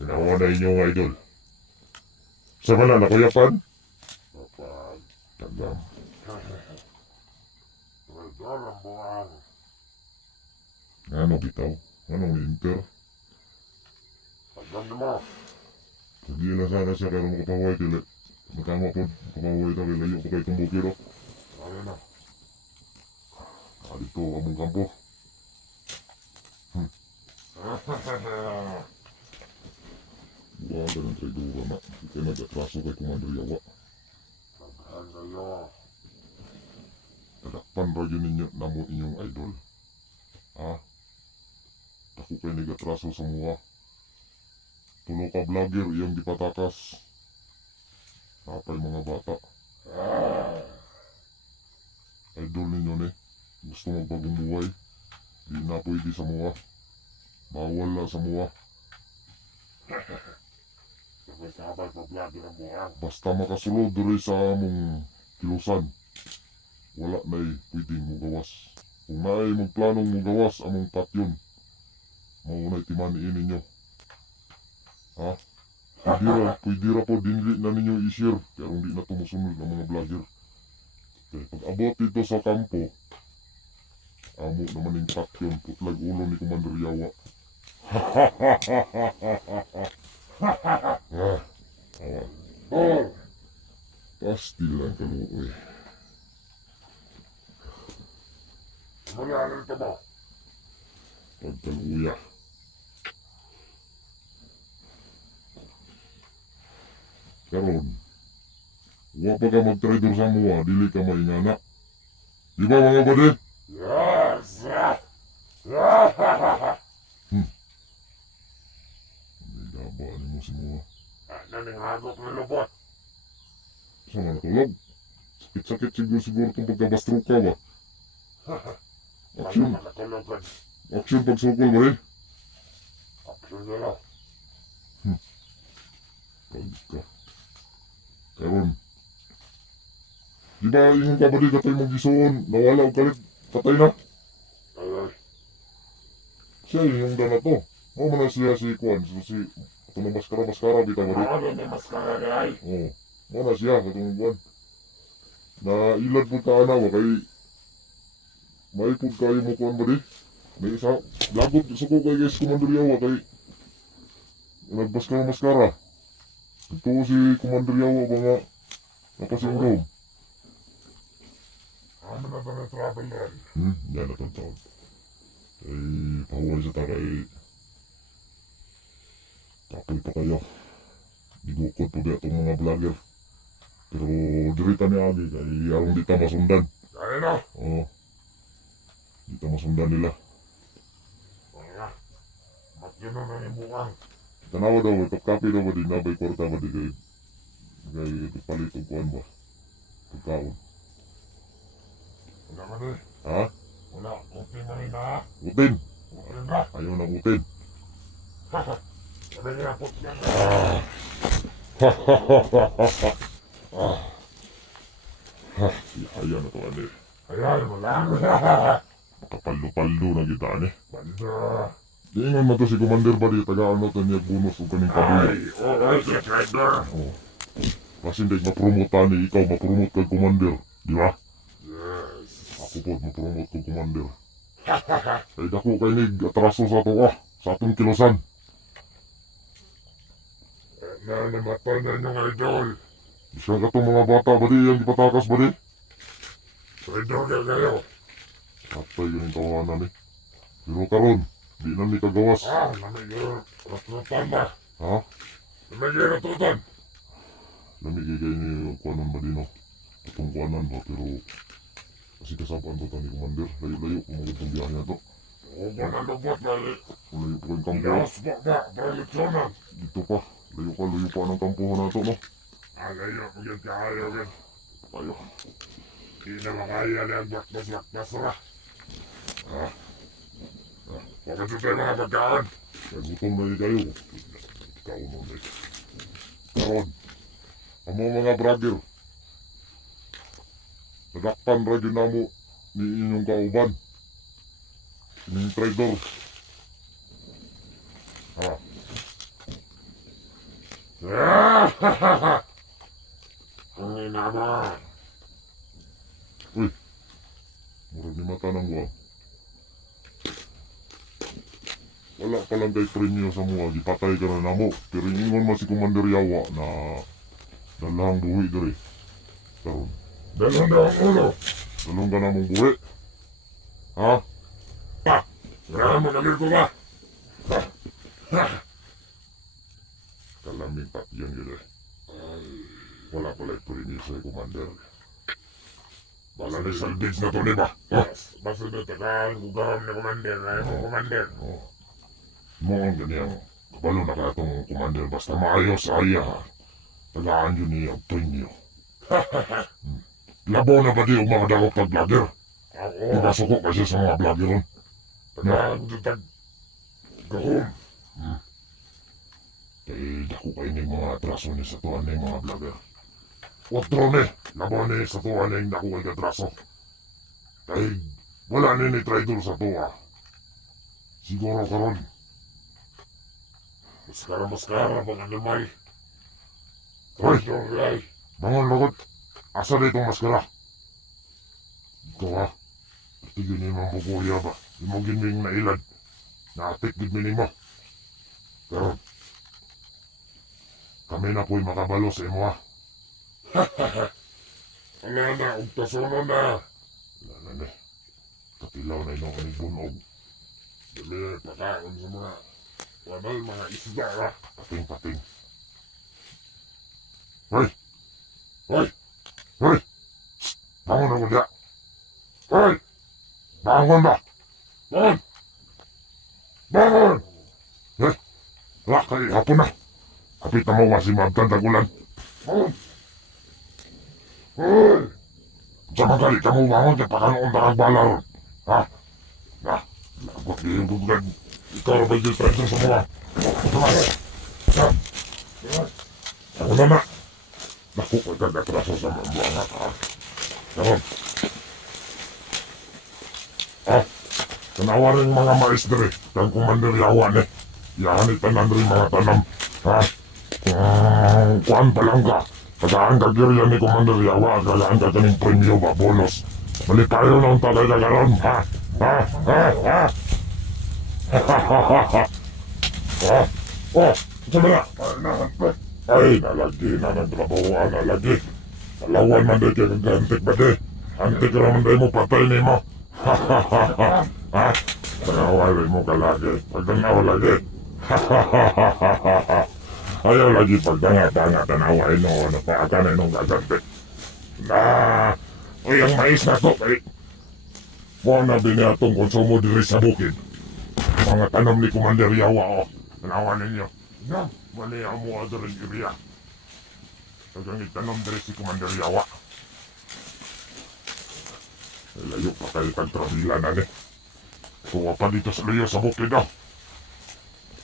Tinawa na inyong idol. Sa wala na Kuya Pan? Kapag Tagam. traidor ang buwang. Ano bitaw? Anong inter? Pagdan mo. Hindi na sana siya karon makapaway tila. Magkama po kapaway tayo layo ko kay kumbukiro. Ayun na. Dito among kampo. Buwa ka ng traidora na. Kaya nag-atraso kay Commander Yawa. Paghan kayo. Nadakpan ra yun ninyo namo inyong idol. Ha? Ako kay nag-atraso sa mga. Tulo ka vlogger iyong dipatakas. Napay mga bata. Idol ninyo ni. Gusto magbagong buhay. Di na pwede sa mga. Bawal na sa mga. Sabay-sabay pag-vlogger ang buwang. Basta makasulod diri sa among kilusan. Wala na'y pwedeng mugawas. Kung na'y magplanong mugawas among patyon. Maunay timaniin ninyo. Ha? Pwede ra po dinli na ninyo i-share. Kaya kung di na tumusunod ang mga vlogger. Okay, pag abot dito sa kampo. Amo naman yung patyon. Putlag ulo ni Commander Yawa. Pasti lang kaluoy. Mula rito mo. Pagkaluya. Karon. Wa pa ka mag-traidor sa mua, dili ka maingana. Di ba mga bade? Yes! May gabaan mo si mua. Naningagok na lubot. Saan ka natulog? Sakit-sakit siguro itong pagkabastro ka ba? Action! Nakatulugan. Action pagsukol ba eh? Action nila. Pagod ka. Karon. Di ba yung kabali katay mag-isuon, nawala o kalit, patay na? Ayun. Siya yung dala to. Mo man na siya si Kwan, si itong maskara-maskara bitaw ba Ako din may maskara ni ay. Oo. Mo na siya itong Kwan. Na ilad po ta na kay may pud kayo mo Kwan ba di? May isa, lagot sa ko kay guys Commander Yawa kay nagmaskara-maskara. Ito si Commander Yawa ba nga nakasingrom. Ano na ba na travel rin? Yan na itong taon. Eh, pahuway sa taga eh. Tapoy pa kayo. Digukod po ba itong mga vlogger. Pero dirita ni Agi kay arong di ta masundan. Ayun na. Oo. Di ta masundan nila. Kaya. Ba't yun na yung buwang? Tanawa daw, kapkapi daw ba di nabay kwarta ba di kay palit og kuan ba? Pagkaon. Wala ka din. Ha? Wala. Kunti mo rin na. Utin! Kunti ba? Ayaw na utin. Sabi niya po yan. Ayaw na to ani. Ayan mo lang. Makapalo-palo na kita ani. Banda. Di nga man to si Commander ba di tagaan na niya bonus o kaning kabuya. Ay, okay, si Trader. Oo. Kasi hindi mapromotan ni ikaw, mapromote kag Commander. Di ba? Yes. Ako po, mapromote kag Commander. Kay dako kay nig atraso sa to sa atong kilosan. Namatay na yung idol. Siya ka tong mga bata ba di yang ipatakas ba di? Trader ka kayo. Patay ganing tawanan eh. Pero karon, di na ni kagawas. Namigil. Ratutan ba? Ha? Namigil ratutan. Lami kay ni kuanan ba di no? Atong kuanan ba pero kasi kasapan to ni Commander. Layo-layo kung magandang biyahe na to. Oo ba na lubot na Layo pa yung kampo. Yes, ba? Baliksyonan. Dito pa. Layo pa ng kampuhan na to no? Alayo mo yun kayo yun. Ayo. Di na makaya na ang bakbas-bakbas ra. Huwag ka tayo mga pagkaan. Kaya gutom na kayo. Ikaw nun eh. Karon. Ang mga brother. Nadakpan ra gyud namo ni inyong kauban. Inyong traidor. Ha. Ang ina mo. Murag ni mata ng buwang. Wala pa lang kay premyo sa mga gipatay ka na namo. Pero ingon man si Commander Yawa na dalahang buhi diri. Karon, Dalhan daw ang ulo. dalong ka na mong buhi. Ha? Grabe mo nagil ko ba? Kalaming patyan yun eh. Wala pala yung premyo sa Commander. Bala ni salvage na to, di ba? Basta na takaan ko gawin ni Commander. Ayaw mo, Commander. Oh. Mo ang ganyang kabalo na ka itong Commander. Basta maayos sa iya ha. Tagaan yun niya ang premyo. Labaw na ba di yung mga dakot pag vlogger? Ako. Diba suko kasi sa mga vlogger ron? Tagaan ko tag... Gahom. Eh, dako kayo ng mga atraso ni sa tuwan ng mga vlogger. Huwag drone eh. Labaw ni sa tuwan ng dako kayo atraso. Dahil wala ni traitor sa tuwa. Siguro karon. Maskara pang animal. Hoy! Traitor ay. Bangon lagot. Asa na itong maskara? Ito ha. Tigil niyo mga bukuya ba? Imogin mo yung nailad. Naatik gid mi nimo. Pero kami na po'y makabalo sa imo ha. Wala na, ugtasono na. Wala na ni. Katilaw na inong ni bunog. Dali, pakaon sa mga... Wanal, mga isda ka. Pating. Hoy! Hoy! Hoy! Shh! Bangon ako diya. Hoy! Bangon ba? Bangon! Bangon! Eh! Wala kayo hapon na. Kapit na mo kasi mabtan tagulan. Bangon! Hoy! Sa magali ka mo bangon kaya pakanoon bala ron. Ha? Na, lagot niyo yung bugad. Ikaw ba yung traitor sa mga? Tumas! Ha? Ako na na. Naku, kagagatraso sa mga buwangat ha. Karon. Ha? Tanawa rin mga maestre. Kang Commander Yawa ni. Yahan itanan rin mga tanam. Ha? Kuan pa lang ka. Tagaan ka girya ni Commander Yawa. Tagaan ka kaning premyo ba, bonus. Balik tayo ng tagay ka karon. Ha? Ha? Ha? Ha? Oh, oh, sama na. Ay, nalagi na ng trabaho, nalagi. Alawan man day kayo gantik ba day? Antik naman day mo, patay ni mo. Ha? Tanawa rin mo ka lagi. Pagdanaw lagi. Ayaw lagi pagdanga-danga, tanawa ino, napaakan na inong gagantik. Uy, ang mais na to, eh. Mo na binatong konsumo diri sa bukid. Mga tanam ni Commander Yawa, oh. Tanawa ninyo. No, mali ang mga daring iriya. Tagang itanong diri si Commander Yawa. Layo pa kayo tagtrabila na ni. Tuwa pa dito sa layo sa bukid, oh.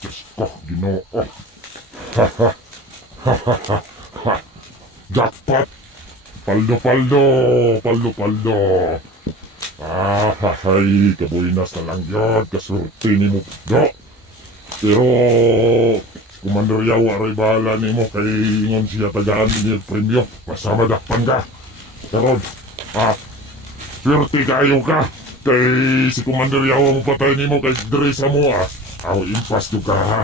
Diyos ko, ginoo. Jackpot! Paldo. Ay, kabuinas na lang yun. Kasurti ni mo. Do! Pero, si Commander Yawa rin bahala ni mo kay ingon siya tagaan din yung premyo. Masama dakpan ka. Karon, swerte kayo ka. Kay si Commander Yawa mo patay ni mo kay Dre sa mo Aw, impas to ka ha.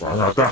Pangata.